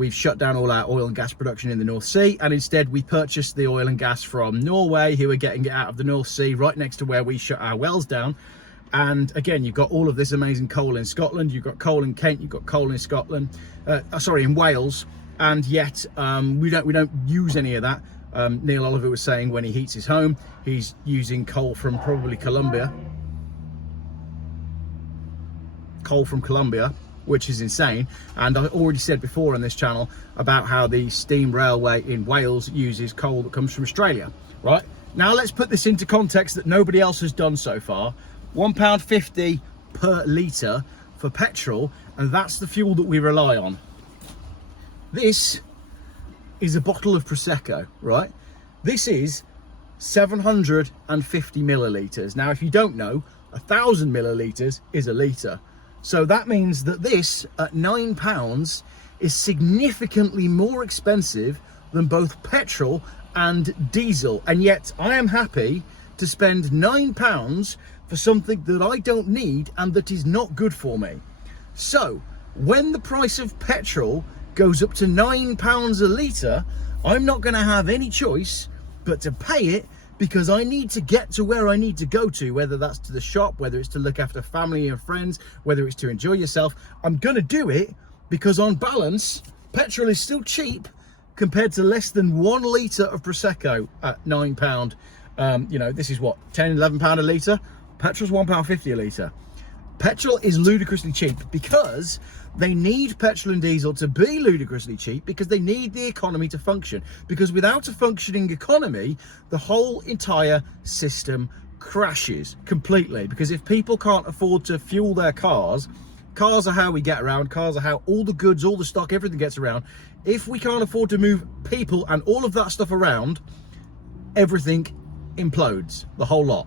we've shut down all our oil and gas production in the North Sea, and instead we purchased the oil and gas from Norway, who are getting it out of the North Sea right next to where we shut our wells down. And again, you've got all of this amazing coal in Scotland, you've got coal in Kent, you've got coal in Scotland, in Wales, and yet we don't use any of that. Neil Oliver was saying when he heats his home, he's using coal from probably Colombia. Coal from Colombia, which is insane. And I already said before on this channel about how the steam railway in Wales uses coal that comes from Australia, right? Now let's put this into context that nobody else has done so far. £1.50 per litre for petrol, and that's the fuel that we rely on. This is a bottle of prosecco, right? This is 750 millilitres. Now, if you don't know, 1,000 millilitres is a litre. So that means that this, at £9, is significantly more expensive than both petrol and diesel. And yet I am happy to spend £9 for something that I don't need and that is not good for me. So when the price of petrol goes up to £9 a litre, I'm not going to have any choice but to pay it, because I need to get to where I need to go to, whether that's to the shop, whether it's to look after family and friends, whether it's to enjoy yourself. I'm going to do it because on balance, petrol is still cheap compared to less than 1 litre of prosecco at £9. You know, this is what, £10-11 a litre. Petrol's £1.50 a litre. Petrol is ludicrously cheap because they need petrol and diesel to be ludicrously cheap, because they need the economy to function. Because without a functioning economy, the whole entire system crashes completely. Because if people can't afford to fuel their cars, cars are how we get around, cars are how all the goods, all the stock, everything gets around. If we can't afford to move people and all of that stuff around, everything implodes, the whole lot.